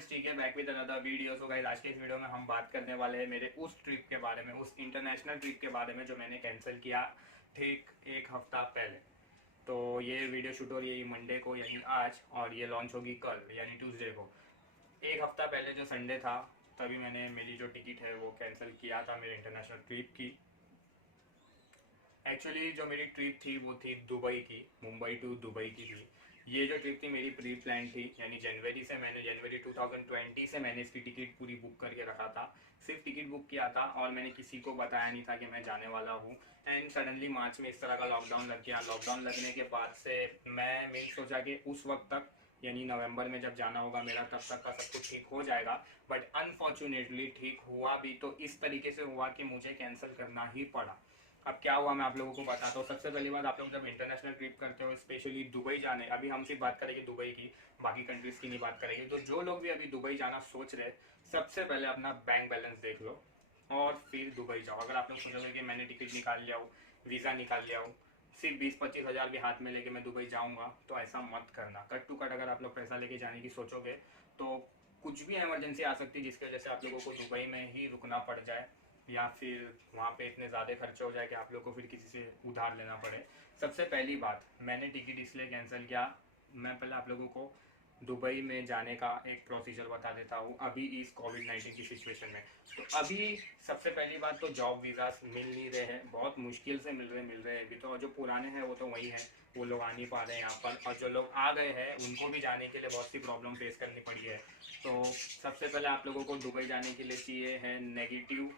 Is टीके back with another video. So guys, आज के इस वीडियो में हम बात करने वाले हैं मेरे उस ट्रिप के बारे में, उस इंटरनेशनल ट्रिप के बारे में जो मैंने कैंसिल किया ठीक एक हफ्ता पहले। तो ये वीडियो शूट हो रही है मंडे को यानी आज, और ये लॉन्च होगी कल यानी ट्यूसडे को। एक हफ्ता पहले जो संडे था तभी मैंने मेरी जो टिकट है वो कैंसिल किया था मेरे इंटरनेशनल ट्रिप की। एक्चुअली जो मेरी ट्रिप थी वो थी दुबई की, मुंबई टू दुबई की थी। ये जो ट्रिप थी मेरी प्री प्लान थी, यानी जनवरी 2020 से मैंने इसकी टिकट पूरी बुक करके रखा था। सिर्फ टिकट बुक किया था और मैंने किसी को बताया नहीं था कि मैं जाने वाला हूँ। एंड सडनली मार्च में इस तरह का लॉकडाउन लग गया। लॉकडाउन लगने के बाद से मैं सोचा कि उस वक्त तक यानी नवंबर में जब जाना होगा मेरा तब तक का सब कुछ ठीक हो जाएगा। बट अनफॉर्चुनेटली ठीक हुआ भी तो इस तरीके से हुआ कि मुझे कैंसिल करना ही पड़ा। अब क्या हुआ मैं आप लोगों को बताता हूँ। सबसे पहली बात, आप लोग जब इंटरनेशनल ट्रिप करते हो, स्पेशली दुबई जाने, अभी हम सिर्फ बात करेंगे दुबई की, बाकी कंट्रीज की नहीं बात करेंगे। तो जो लोग भी अभी दुबई जाना सोच रहे, सबसे पहले अपना बैंक बैलेंस देख लो और फिर दुबई जाओ। अगर आप लोग सोचोगे कि मैंने टिकट निकाल लिया हो, वीज़ा निकाल लिया हो, सिर्फ 20-25 हज़ार भी हाथ में लेके मैं दुबई जाऊँगा, तो ऐसा मत करना। कट टू कट अगर आप लोग पैसा लेके जाने की सोचोगे तो कुछ भी इमरजेंसी आ सकती है जिसकी वजह से आप लोगों को दुबई में ही रुकना पड़ जाए, या फिर वहाँ पे इतने ज़्यादा खर्चे हो जाए कि आप लोग को फिर किसी से उधार लेना पड़े। सबसे पहली बात, मैंने टिकट इसलिए कैंसिल किया, मैं पहले आप लोगों को दुबई में जाने का एक प्रोसीजर बता देता हूँ अभी इस कोविड-19 की सिचुएशन में। तो अभी सबसे पहली बात तो जॉब वीज़ा मिल नहीं रहे हैं, बहुत मुश्किल से मिल रहे हैं अभी तो। और जो पुराने हैं वो तो वही हैं, वो लोग आ नहीं पा रहे हैं यहाँ पर, और जो लोग आ गए हैं उनको भी जाने के लिए बहुत सी प्रॉब्लम फेस करनी पड़ी है। तो सबसे पहले आप लोगों को दुबई जाने के लिए चाहिए है नेगेटिव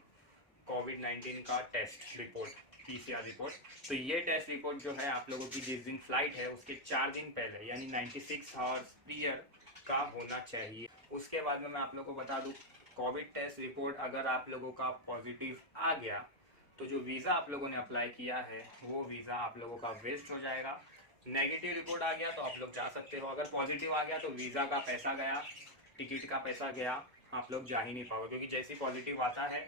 कोविड-19 का टेस्ट रिपोर्ट, पीसीआर रिपोर्ट। तो ये टेस्ट रिपोर्ट जो है आप लोगों की जिस दिन फ्लाइट है उसके 4 दिन पहले यानी 96 आवर्स प्रियर का होना चाहिए। उसके बाद में मैं आप लोगों को बता दूं, कोविड टेस्ट रिपोर्ट अगर आप लोगों का पॉजिटिव आ गया तो जो वीज़ा आप लोगों ने अप्लाई किया है वो वीज़ा आप लोगों का वेस्ट हो जाएगा। नेगेटिव रिपोर्ट आ गया तो आप लोग जा सकते हो, अगर पॉजिटिव आ गया तो वीज़ा का पैसा गया, टिकट का पैसा गया, आप लोग जा ही नहीं पाओगे। क्योंकि जैसे ही पॉजिटिव आता है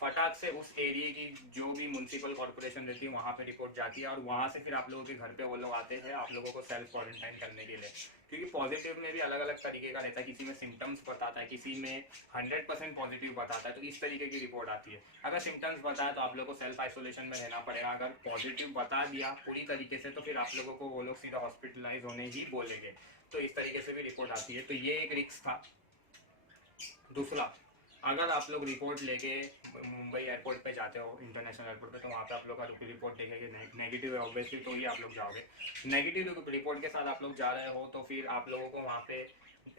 फटाक से उस एरिया की जो भी म्यूनसिपल कॉर्पोरेशन रहती है वहाँ पे रिपोर्ट जाती है, और वहाँ से फिर आप लोगों के घर पे वो लोग आते हैं आप लोगों को सेल्फ क्वारंटाइन करने के लिए। क्योंकि पॉजिटिव में भी अलग अलग तरीके का रहता है, किसी में सिम्टम्स बताता है, किसी में 100% पॉजिटिव बताता है। तो इस तरीके की रिपोर्ट आती है। अगर सिम्टम्स बताया तो आप लोग को सेल्फ आइसोलेशन में रहना पड़ेगा। अगर पॉजिटिव बता दिया पूरी तरीके से तो फिर आप लोगों को वो लोग सीधा हॉस्पिटलाइज होने ही बोलेंगे। तो इस तरीके से भी रिपोर्ट आती है, तो ये एक रिस्क था। दूसरा, अगर आप लोग रिपोर्ट लेके मुंबई एयरपोर्ट पे जाते हो, इंटरनेशनल एयरपोर्ट पे, तो वहाँ पे आप लोग का रिपोर्ट देखेंगे नेगेटिव है ऑब्वियसली, तो ही आप लोग जाओगे। नेगेटिव रिपोर्ट के साथ आप लोग जा रहे हो तो फिर आप लोगों को वहाँ पे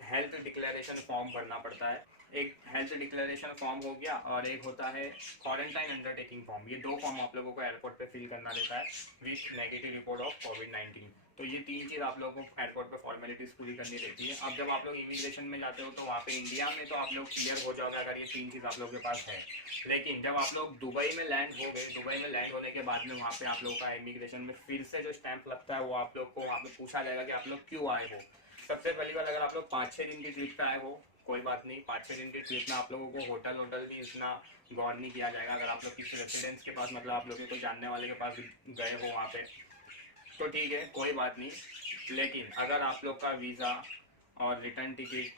हेल्थ डिक्लेरेशन फॉर्म भरना पड़ता है। एक हेल्थ डिक्लेरेशन फॉर्म हो गया और एक होता है क्वारंटाइन अंडरटेकिंग फॉर्म। ये दो फॉर्म आप लोगों को एयरपोर्ट पे फिल करना रहता है विथ नेगेटिव रिपोर्ट ऑफ कोविड-19। तो ये तीन चीज़ आप लोगों को एयरपोर्ट पे फॉर्मेलिटीज़ पूरी करनी रहती है। अब जब आप लोग इमिग्रेशन में जाते हो तो वहाँ पे इंडिया में तो आप लोग क्लियर हो जाओगे अगर ये तीन चीज़ आप लोगों के पास है। लेकिन जब आप लोग दुबई में लैंड हो गए, दुबई में लैंड होने के बाद में वहाँ पे आप लोगों का इमिग्रेशन में फिर से जो स्टैंप लगता है वो आप लोग को वहाँ पे पूछा जाएगा कि आप लोग क्यों आए हो। सबसे पहली बात, अगर आप लोग 5-6 दिन की ट्रिप पे आए हो कोई बात नहीं, 5-6 दिन की ट्रिप में आप लोगों को होटल भी इतना गौर नहीं किया जाएगा। अगर आप लोग किसी रेसिडेंस के पास, मतलब आप लोग के कोई जानने वाले के पास गए हो वहाँ पे, तो ठीक है कोई बात नहीं। लेकिन अगर आप लोग का वीज़ा और रिटर्न टिकट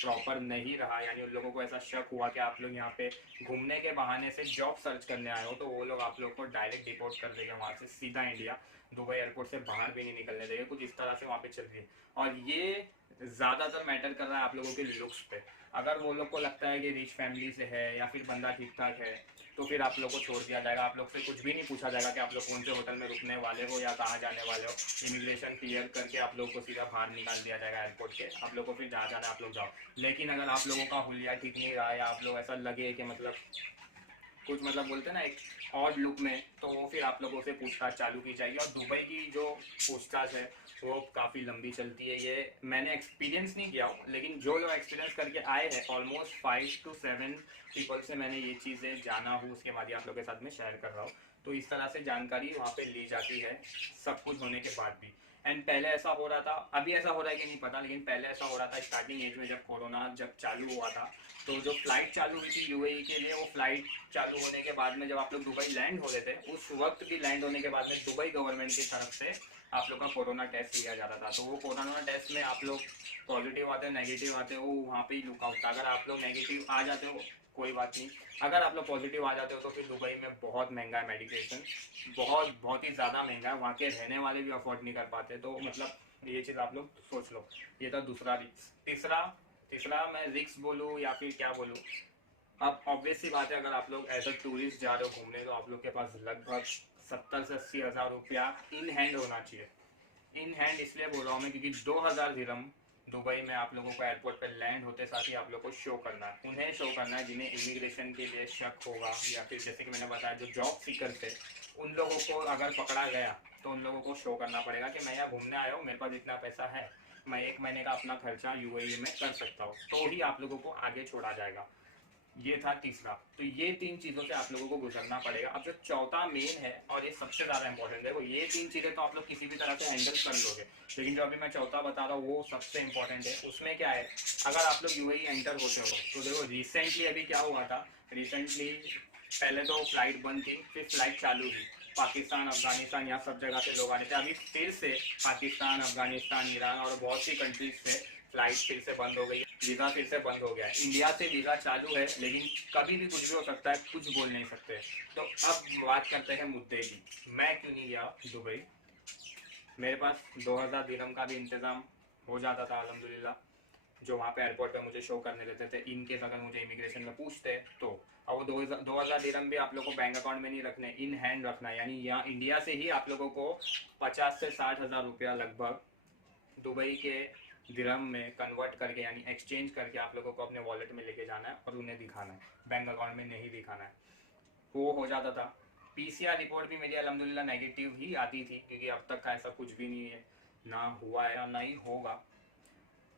प्रॉपर नहीं रहा, यानी उन लोगों को ऐसा शक हुआ कि आप लोग यहाँ पे घूमने के बहाने से जॉब सर्च करने आए हो, तो वो लोग आप लोग को डायरेक्ट डिपोर्ट कर देंगे वहाँ से सीधा इंडिया। दुबई एयरपोर्ट से बाहर भी नहीं निकलने देंगे। कुछ इस तरह से वहाँ पे चल रही है, और ये ज़्यादातर मैटर कर रहा है आप लोगों के लुक्स पे। अगर वो लोग को लगता है कि रिच फैमिली से है या फिर बंदा ठीक ठाक है तो फिर आप लोग को छोड़ दिया जाएगा। आप लोग से कुछ भी नहीं पूछा जाएगा कि आप लोग कौन से होटल में रुकने वाले हो या कहाँ जाने वाले हो। इमिग्रेशन क्लियर करके आप लोग को सीधा बाहर निकाल दिया जाएगा एयरपोर्ट के। आप लोग को फिर जहाँ जाना आप लोग जाओ। लेकिन अगर आप लोगों का हुलिया ठीक नहीं रहा या आप लोग ऐसा लगे कि मतलब कुछ मतलब बोलते हैं ना एक ऑड लुक में, तो वो फिर आप लोगों से पूछताछ चालू की जाएगी। और दुबई की जो पूछताछ है वो काफ़ी लंबी चलती है। ये मैंने एक्सपीरियंस नहीं किया हो, लेकिन जो लोग एक्सपीरियंस करके आए हैं ऑलमोस्ट 5 to 7 पीपल से मैंने ये चीज़ें जाना हूँ, उसके बाद ही आप लोगों के साथ में शेयर कर रहा हूँ। तो इस तरह से जानकारी वहाँ पे ली जाती है सब कुछ होने के बाद भी। एंड पहले ऐसा हो रहा था, अभी ऐसा हो रहा है कि नहीं पता, लेकिन पहले ऐसा हो रहा था स्टार्टिंग एज में, जब कोरोना जब चालू हुआ था, तो जो फ्लाइट चालू हुई थी यूएई के लिए, वो फ्लाइट चालू होने के बाद में जब आप लोग दुबई लैंड हो रहे थे, उस वक्त भी लैंड होने के बाद में दुबई गवर्नमेंट की तरफ से आप लोग का कोरोना टेस्ट लिया जाता था। तो वो कोरोना टेस्ट में आप लोग पॉजिटिव आते हो नेगेटिव आते हो, वहाँ पे ही लुकआउट था। अगर आप लोग नेगेटिव आ जाते हो कोई बात नहीं, अगर आप लोग पॉजिटिव आ जाते हो तो फिर दुबई में बहुत महंगा है मेडिकेशन, बहुत बहुत ही ज़्यादा महंगा है, वहाँ के रहने वाले भी अफोर्ड नहीं कर पाते। तो मतलब ये चीज़ आप लोग सोच लो। ये था दूसरा रिक्स। तीसरा तीसरा मैं रिक्स बोलूँ या फिर क्या बोलूँ, अब ऑब्वियस सी बात है, अगर आप लोग एज अ टूरिस्ट जा रहे हो घूमने, तो आप लोग के पास लगभग 70 से 80 हज़ार रुपया इन हैंड होना चाहिए। इन हैंड इसलिए बोल रहा हूँ मैं क्योंकि 2000 दिरहम दुबई में आप लोगों को एयरपोर्ट पर लैंड होते साथ ही आप लोग को शो करना है, उन्हें शो करना है जिन्हें इमिग्रेशन के लिए शक होगा, या फिर जैसे कि मैंने बताया जो जॉब सीकर थे उन लोगों को अगर पकड़ा गया तो उन लोगों को शो करना पड़ेगा कि मैं यहाँ घूमने आया हूँ, मेरे पास इतना पैसा है, मैं 1 महीने का अपना खर्चा यूएई में कर सकता हूँ, तो ही आप लोगों को आगे छोड़ा जाएगा। ये था तीसरा। तो ये 3 चीज़ों से आप लोगों को गुजरना पड़ेगा। अब जो चौथा मेन है और ये सबसे ज़्यादा इंपॉर्टेंट है, वो ये 3 चीज़ें तो आप लोग किसी भी तरह से हैंडल कर लोगे, लेकिन जो अभी मैं चौथा बता रहा हूँ वो सबसे इंपॉर्टेंट है। उसमें क्या है, अगर आप लोग यूएई एंटर होते हो तो देखो रिसेंटली अभी क्या हुआ था, रिसेंटली पहले तो फ्लाइट बंद थी, फिर फ्लाइट चालू हुई, पाकिस्तान अफगानिस्तान यहाँ सब जगह से लोग आ रहे थे। अभी फिर से पाकिस्तान अफगानिस्तान ईरान और बहुत सी कंट्रीज से फ्लाइट फिर से बंद हो गई, वीज़ा फिर से बंद हो गया है। इंडिया से वीज़ा चालू है, लेकिन कभी भी कुछ भी हो सकता है, कुछ बोल नहीं सकते। तो अब बात करते हैं मुद्दे की, मैं क्यों नहीं गया दुबई। मेरे पास 2000 दिरहम का भी इंतज़ाम हो जाता था अल्हम्दुलिल्लाह, जो वहाँ पे एयरपोर्ट पे मुझे शो करने देते थे इन केस अगर मुझे इमिग्रेशन में पूछते तो। अब वो 2000 दिरहम भी आप लोगों को बैंक अकाउंट में नहीं रखने, इन हैंड रखना है, यानी यहाँ इंडिया से ही आप लोगों को 50 से 60 हज़ार रुपया लगभग दुबई के दिरहम में कन्वर्ट करके, यानी एक्सचेंज करके आप लोगों को अपने वॉलेट में लेके जाना है और उन्हें दिखाना है, बैंक अकाउंट में नहीं दिखाना है। वो हो जाता था। पीसीआर रिपोर्ट भी मेरी अल्हम्दुलिल्लाह नेगेटिव ही आती थी, क्योंकि अब तक का ऐसा कुछ भी नहीं है, ना हुआ है और ना ही होगा।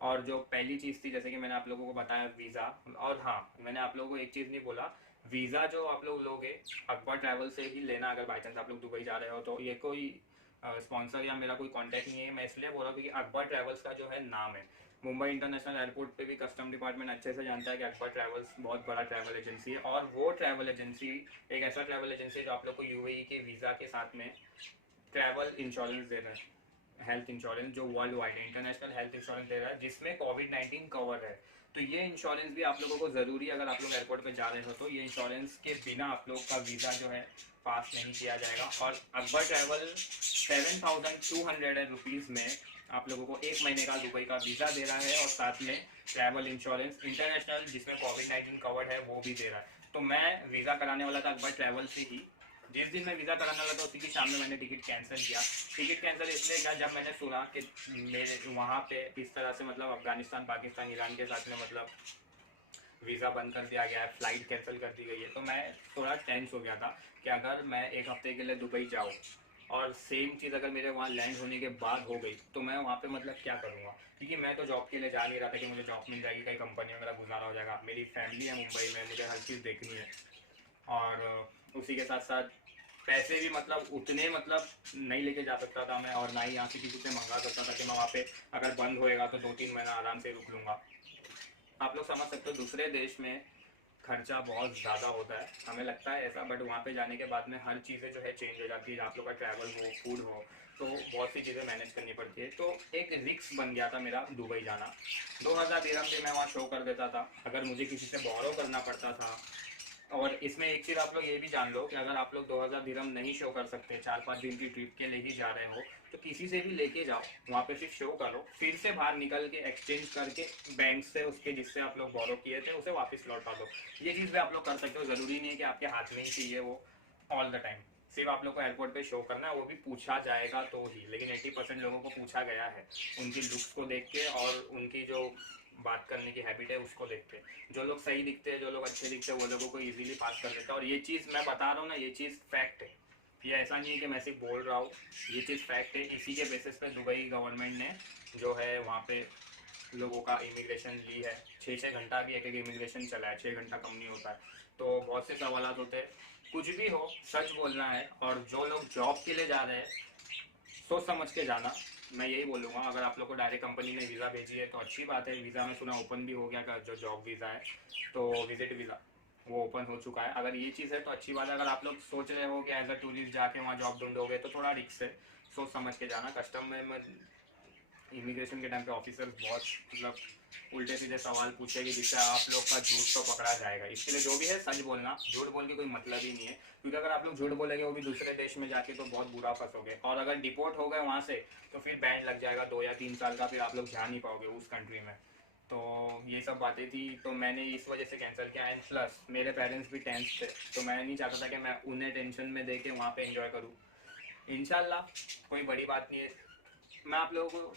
और जो पहली चीज़ थी, जैसे कि मैंने आप लोगों को बताया वीज़ा, और हाँ मैंने आप लोगों को एक चीज़ नहीं बोला, वीज़ा जो आप लोग लोगे अकबर ट्रैवल से ही लेना, अगर बाई चांस आप लोग दुबई जा रहे हो तो। ये कोई स्पॉन्सर या मेरा कोई कांटेक्ट नहीं है, मैं इसलिए बोल रहा हूँ क्योंकि अकबर ट्रैवल्स का जो है नाम है, मुंबई इंटरनेशनल एयरपोर्ट पे भी कस्टम डिपार्टमेंट अच्छे से जानता है कि अकबर ट्रैवल्स बहुत बड़ा ट्रैवल एजेंसी है, और वो ट्रैवल एजेंसी एक ऐसा ट्रैवल एजेंसी है जो आप लोग को यूएई के वीज़ा के साथ में ट्रैवल इंश्योरेंस दे रहा है, हेल्थ इंश्योरेंस जो वर्ल्ड वाइड है, इंटरनेशनल हेल्थ इंश्योरेंस दे रहा है, जिसमें कोविड-19 कवर है। तो ये इंश्योरेंस भी आप लोगों को ज़रूरी है, अगर आप लोग एयरपोर्ट पे जा रहे हो तो ये इंश्योरेंस के बिना आप लोग का वीज़ा जो है पास नहीं किया जाएगा। और अकबर ट्रैवल 7200 रुपीज़ में आप लोगों को 1 महीने का दुबई का वीज़ा दे रहा है, और साथ में ट्रैवल इंश्योरेंस इंटरनेशनल जिसमें कोविड-19 कवर है वो भी दे रहा है। तो मैं वीज़ा कराने वाला था अकबर ट्रैवल से ही, जिस दिन मैं वीज़ा कराने वाला था उसी की शाम में मैंने टिकट कैंसिल किया। टिकट कैंसिल इसलिए किया जब मैंने सुना कि मेरे वहाँ पे इस तरह से मतलब अफगानिस्तान पाकिस्तान ईरान के साथ में मतलब वीज़ा बंद कर दिया गया है, फ़्लाइट कैंसिल कर दी गई है। तो मैं थोड़ा टेंस हो गया था कि अगर मैं 1 हफ्ते के लिए दुबई जाऊँ और सेम चीज़ अगर मेरे वहाँ लैंड होने के बाद हो गई तो मैं वहाँ पे मतलब क्या करूँगा, क्योंकि मैं तो जॉब के लिए जा नहीं रहा था कि मुझे जॉब मिल जाएगी, कई कंपनी में मेरा गुजारा हो जाएगा। मेरी फैमिली है मुंबई में, मुझे हर चीज़ देखनी है, और उसी के साथ साथ पैसे भी मतलब उतने मतलब नहीं लेके जा सकता था मैं, और ना ही यहाँ से किसी से मंगा सकता था कि मैं वहाँ पे अगर बंद होएगा तो 2-3 महीना आराम से रुक लूँगा। आप लोग समझ सकते हो दूसरे देश में खर्चा बहुत ज़्यादा होता है, हमें लगता है ऐसा, बट वहाँ पे जाने के बाद में हर चीज़ें जो है चेंज हो जाती है। आप लोग का ट्रैवल हो, फूड हो, तो बहुत सी चीज़ें मैनेज करनी पड़ती है। तो एक रिस्क बन गया था मेरा दुबई जाना। 2000 दिरहम भी मैं वहाँ शो कर देता था, अगर मुझे किसी से बोरो करना पड़ता था। और इसमें एक चीज़ आप लोग ये भी जान लो कि अगर आप लोग 2000 दिरहम नहीं शो कर सकते, 4-5 दिन की ट्रिप के लिए ही जा रहे हो, तो किसी से भी लेके जाओ, वहाँ पे सिर्फ शो करो, फिर से बाहर निकल के एक्सचेंज करके बैंक से उसके जिससे आप लोग बोरो किए थे उसे वापस लौटा दो। ये चीज़ भी आप लोग कर सकते हो, ज़रूरी नहीं है कि आपके हाथ में ही चाहिए वो ऑल द टाइम। सिर्फ आप लोग को एयरपोर्ट पे शो करना है, वो भी पूछा जाएगा तो ही, लेकिन 80% लोगों को पूछा गया है उनकी लुक्स को देख के और उनकी जो बात करने की हैबिट है उसको देख के। जो लोग सही दिखते हैं, जो लोग अच्छे दिखते हैं, वो लोगों को इजीली पास कर देता है। और ये चीज़ मैं बता रहा हूँ ना, ये चीज़ फैक्ट है, ये ऐसा नहीं है कि मैं सिर्फ बोल रहा हूँ, ये चीज़ फैक्ट है। इसी के बेसिस पे दुबई गवर्नमेंट ने जो है वहाँ पे लोगों का इमिग्रेशन ली है। 6-6 घंटा भी एक एक इमिग्रेशन चला है, 6 घंटा कम नहीं होता है। तो बहुत से सवाल होते हैं, कुछ भी हो सच बोलना है। और जो लोग जॉब के लिए जा रहे हैं, सोच समझ के जाना। मैं यही बोलूँगा, अगर आप लोग को डायरेक्ट कंपनी ने वीज़ा भेजी है तो अच्छी बात है। वीज़ा में सुना ओपन भी हो गया का, जो जॉब वीज़ा है तो विजिट वीज़ा वो ओपन हो चुका है। अगर ये चीज़ है तो अच्छी बात है। अगर आप लोग सोच रहे हो कि एज अ टूरिस्ट जाके वहाँ जॉब ढूंढोगे तो थोड़ा रिस्क है, सोच समझ के जाना। कस्टम में इमिग्रेशन के टाइम पे ऑफिसर बहुत मतलब उल्टे सीधे सवाल पूछेगी जिससे आप लोग का झूठ तो पकड़ा जाएगा। इसके लिए जो भी है सच बोलना, झूठ बोल के कोई मतलब ही नहीं है, क्योंकि अगर आप लोग झूठ बोलेंगे वो भी दूसरे देश में जाके तो बहुत बुरा फंसोगे। और अगर डिपोर्ट हो गए वहाँ से तो फिर बैंड लग जाएगा 2 या 3 साल का, फिर आप लोग जा नहीं पाओगे उस कंट्री में। तो ये सब बातें थी, तो मैंने इस वजह से कैंसिल किया। एंड प्लस मेरे पेरेंट्स भी टेंस थे, तो मैं नहीं चाहता था कि मैं उन्हें टेंशन में दे के वहाँ पे एंजॉय करूँ। इंशाल्लाह कोई बड़ी बात नहीं है। मैं आप लोगों को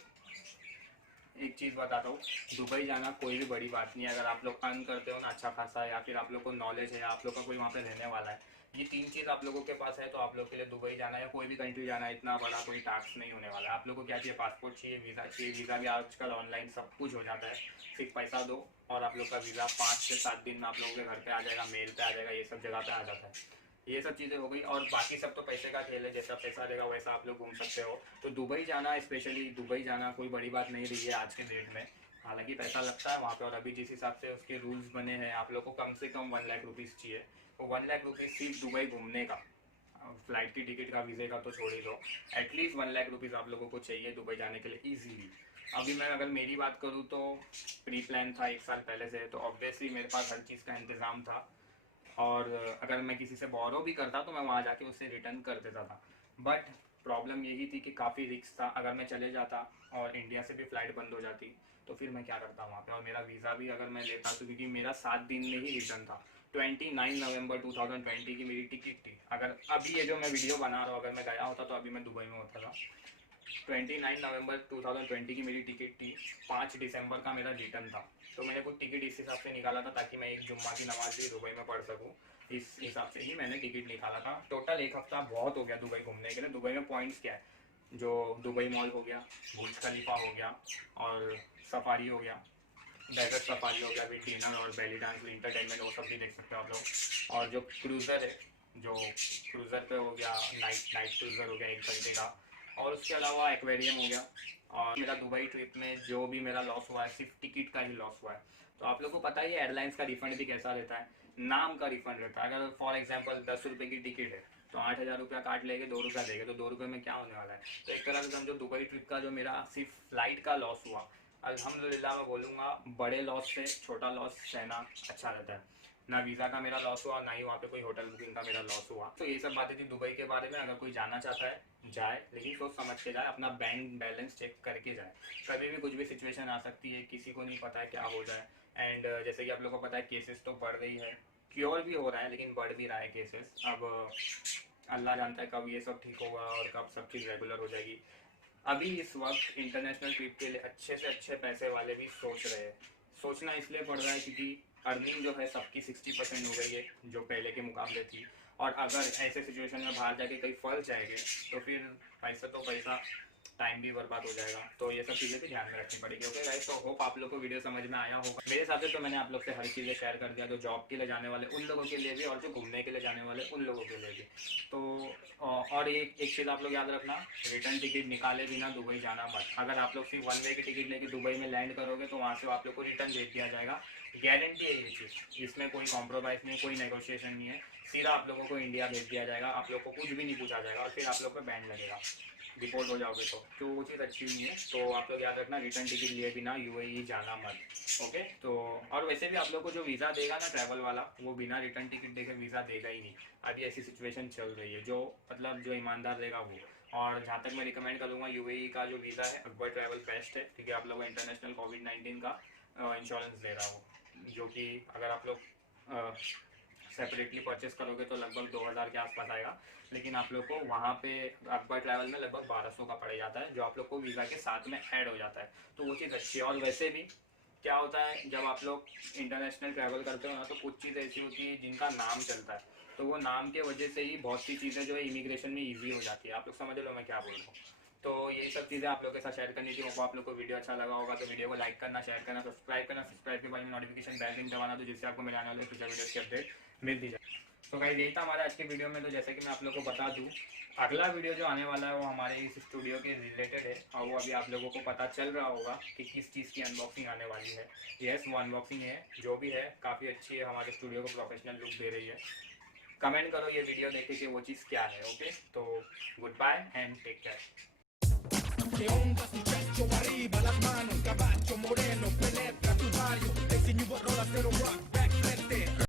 एक चीज़ बताता हूँ, दुबई जाना कोई भी बड़ी बात नहीं है। अगर आप लोग अर्न करते हो ना अच्छा खासा, या फिर आप लोग को नॉलेज है, आप लोग का कोई वहाँ पे रहने वाला है, ये 3 चीज़ आप लोगों के पास है तो आप लोग के लिए दुबई जाना या कोई भी कंट्री जाना इतना बड़ा कोई टास्क नहीं होने वाला है। आप लोग को क्या चाहिए, पासपोर्ट चाहिए, वीज़ा चाहिए। वीज़ा भी आजकल ऑनलाइन सब कुछ हो जाता है, सिर्फ पैसा दो और आप लोग का वीज़ा 5 से 7 दिन में आप लोगों के घर पे आ जाएगा, मेल पे आ जाएगा, ये सब जगह पे आ जाता है। ये सब चीज़ें हो गई। और बाकी सब तो पैसे का खेल है, जैसा पैसा रहेगा वैसा आप लोग घूम सकते हो। तो दुबई जाना, स्पेशली दुबई जाना कोई बड़ी बात नहीं रही है आज के डेट में। हालांकि पैसा लगता है वहाँ पे, और अभी जिस हिसाब से उसके रूल्स बने हैं आप लोग को कम से कम 1 लाख रुपीज़ चाहिए। तो 1 लाख रुपीज़ सिर्फ दुबई घूमने का, फ्लाइट की टिकट का, वीज़े का तो छोड़ ही दो, एटलीस्ट 1 लाख रुपीज़ आप लोगों को चाहिए दुबई जाने के लिए ईजीली। अभी मैं अगर मेरी बात करूँ तो प्री प्लान था 1 साल पहले से, तो ऑब्वियसली मेरे पास हर चीज़ का इंतज़ाम था। और अगर मैं किसी से बोरो भी करता तो मैं वहाँ जाके उससे रिटर्न कर देता था। बट प्रॉब्लम यही थी कि काफ़ी रिस्क था। अगर मैं चले जाता और इंडिया से भी फ़्लाइट बंद हो जाती तो फिर मैं क्या करता वहाँ पे, और मेरा वीज़ा भी अगर मैं लेता तो, क्योंकि मेरा 7 दिन में ही रिटर्न था। 29 नवंबर 2020 की मेरी टिकट थी। अगर अभी ये जो मैं वीडियो बना रहा हूँ अगर मैं गया होता तो अभी मैं दुबई में होता था। 29 नवंबर 2020 की मेरी टिकट थी, 5 दिसंबर का मेरा रिटर्न था। तो मैंने कुछ टिकट इस हिसाब से निकाला था ताकि मैं एक जुम्मा की नमाज भी दुबई में पढ़ सकूँ। इस हिसाब से ही मैंने टिकट निकाला था। टोटल 1 हफ्ता बहुत हो गया दुबई घूमने के लिए। दुबई में पॉइंट्स क्या है, जो दुबई मॉल हो गया, बुर्ज खलीफा हो गया, और सफारी हो गया, डेजर्ट सफारी हो गया विद डिनर और बेली डांस इंटरटेनमेंट, वो सब भी देख सकते हो आप लोग। और जो क्रूज़र है, जो क्रूज़र पे हो गया, नाइट नाइट क्रूज़र हो गया 1 घंटे का। और उसके अलावा एक्वेरियम हो गया। और मेरा दुबई ट्रिप में जो भी मेरा लॉस हुआ है सिर्फ टिकट का ही लॉस हुआ है। तो आप लोग को पता ही है एयरलाइंस का रिफंड भी कैसा रहता है, नाम का रिफंड रहता है। अगर फॉर एग्जांपल 10 रुपये की टिकट है तो 8,000 रुपया काट लेंगे, 2 रुपया देंगे, तो 2 रुपये में क्या होने वाला है। तो एक तरह से समझो दुबई ट्रिप का जो मेरा सिर्फ फ्लाइट का लॉस हुआ, अल्हम्दुलिल्लाह मैं बोलूँगा बड़े लॉस से छोटा लॉस सहना अच्छा रहता है। ना वीज़ा का मेरा लॉस हुआ, ना ही वहाँ पे कोई होटल बुकिंग का मेरा लॉस हुआ। तो ये सब बातें थी दुबई के बारे में। अगर कोई जाना चाहता है जाए, लेकिन सोच समझ के जाए, अपना बैंक बैलेंस चेक करके जाए। कभी भी कुछ भी सिचुएशन आ सकती है, किसी को नहीं पता है क्या हो जाए। एंड जैसे कि आप लोगों को पता है केसेस तो बढ़ रही है, क्योर भी हो रहा है लेकिन बढ़ भी रहा है केसेस। अब अल्लाह जानता है कब ये सब ठीक होगा और कब सब चीज़ रेगुलर हो जाएगी। अभी इस वक्त इंटरनेशनल ट्रिप के लिए अच्छे से अच्छे पैसे वाले भी सोच रहे हैं। सोचना इसलिए पड़ रहा है क्योंकि अर्निंग जो है सबकी 60% हो गई है जो पहले के मुकाबले थी। और अगर ऐसे सिचुएशन में बाहर जाके कहीं फंस जाएंगे तो फिर पैसा तो पैसा, टाइम भी बर्बाद हो जाएगा। तो ये सब चीज़ें भी ध्यान में रखनी पड़ेगी। ओके गाइस, तो होप आप लोग को वीडियो समझ में आया होगा। मेरे हिसाब से तो मैंने आप लोग से हर चीज़ें शेयर कर दिया, जो जॉब के लिए जाने वाले उन लोगों के लिए भी और जो घूमने के लिए जाने वाले उन लोगों के लिए भी। तो और एक चीज़ आप लोग याद रखना, रिटर्न टिकट निकाले बिना दुबई जाना मत। अगर आप लोग सिर्फ 1 वे की टिकट लेके दुबई में लैंड करोगे तो वहाँ से आप लोग को रिटर्न भेज दिया जाएगा। गारंटी है ये चीज़, इसमें कोई कॉम्प्रोमाइज़ नहीं, कोई नेगोशिएशन नहीं है। सीधा आप लोगों को इंडिया भेज दिया जाएगा, आप लोग को कुछ भी नहीं पूछा जाएगा और फिर आप लोग पे बैन लगेगा डिपोर्ट हो जाओगे तो वो चीज़ अच्छी नहीं है। तो आप लोग याद रखना, रिटर्न टिकट लिए बिना यूएई जाना मत। ओके, तो और वैसे भी आप लोग को जो वीज़ा देगा ना ट्रैवल वाला, वो बिना रिटर्न टिकट देके वीज़ा देगा ही नहीं। अभी ऐसी सिचुएशन चल रही है, जो मतलब जो ईमानदार रहेगा वो। और जहाँ तक मैं रिकमेंड करूँगा, यूएई का जो वीज़ा है अकबर ट्रैवल बेस्ट है, क्योंकि आप लोग इंटरनेशनल कोविड-19 का इंश्योरेंस ले रहा हो, जो कि अगर आप लोग सेपरेटली परचेस करोगे तो लगभग 2,000 के आसपास आएगा। लेकिन आप लोग को वहाँ पे अकबर ट्रैवल में लगभग 1,200 का पड़ जाता है, जो आप लोग को वीज़ा के साथ में ऐड हो जाता है। तो वो चीज़ अच्छी है। और वैसे भी क्या होता है, जब आप लोग इंटरनेशनल ट्रैवल करते हो ना, तो कुछ चीज़ ऐसी होती है जिनका नाम चलता है, तो वो नाम के वजह से ही बहुत सी चीज़ें जो है इमिग्रेशन में ईजी हो जाती है। आप लोग समझ लो मैं क्या बोल रहा हूँ। तो यही सब चीज़ें आप लोग के साथ शेयर करनी थी। वो आप लोग को वीडियो अच्छा लगा होगा तो वीडियो को लाइक करना, शेयर करना, सब्सक्राइब करना, सब्सक्राइब के बाद में नोटिफिकेशन बेल रिंग दबाना, तो जिससे आपको मेरे आने वाले फ्यूचर वीडियोस की अपडेट मिलती जाए। तो गाइस यही था हमारा आज के वीडियो में। तो जैसे कि मैं आप लोगों को बता दूं, अगला वीडियो जो आने वाला है वो हमारे इस स्टूडियो के रिलेटेड है, और वो अभी आप लोगों को पता चल रहा होगा कि किस चीज़ की अनबॉक्सिंग आने वाली है। यस, वो अनबॉक्सिंग है, जो भी है काफ़ी अच्छी है, हमारे स्टूडियो को प्रोफेशनल लुक दे रही है। कमेंट करो ये वीडियो देख के वो चीज़ क्या है। ओके, तो goodbye and take care. Que onda su pecho arriba, las manos, caballo moreno, penetra tu barrio, te enseño a rolas, pero rock.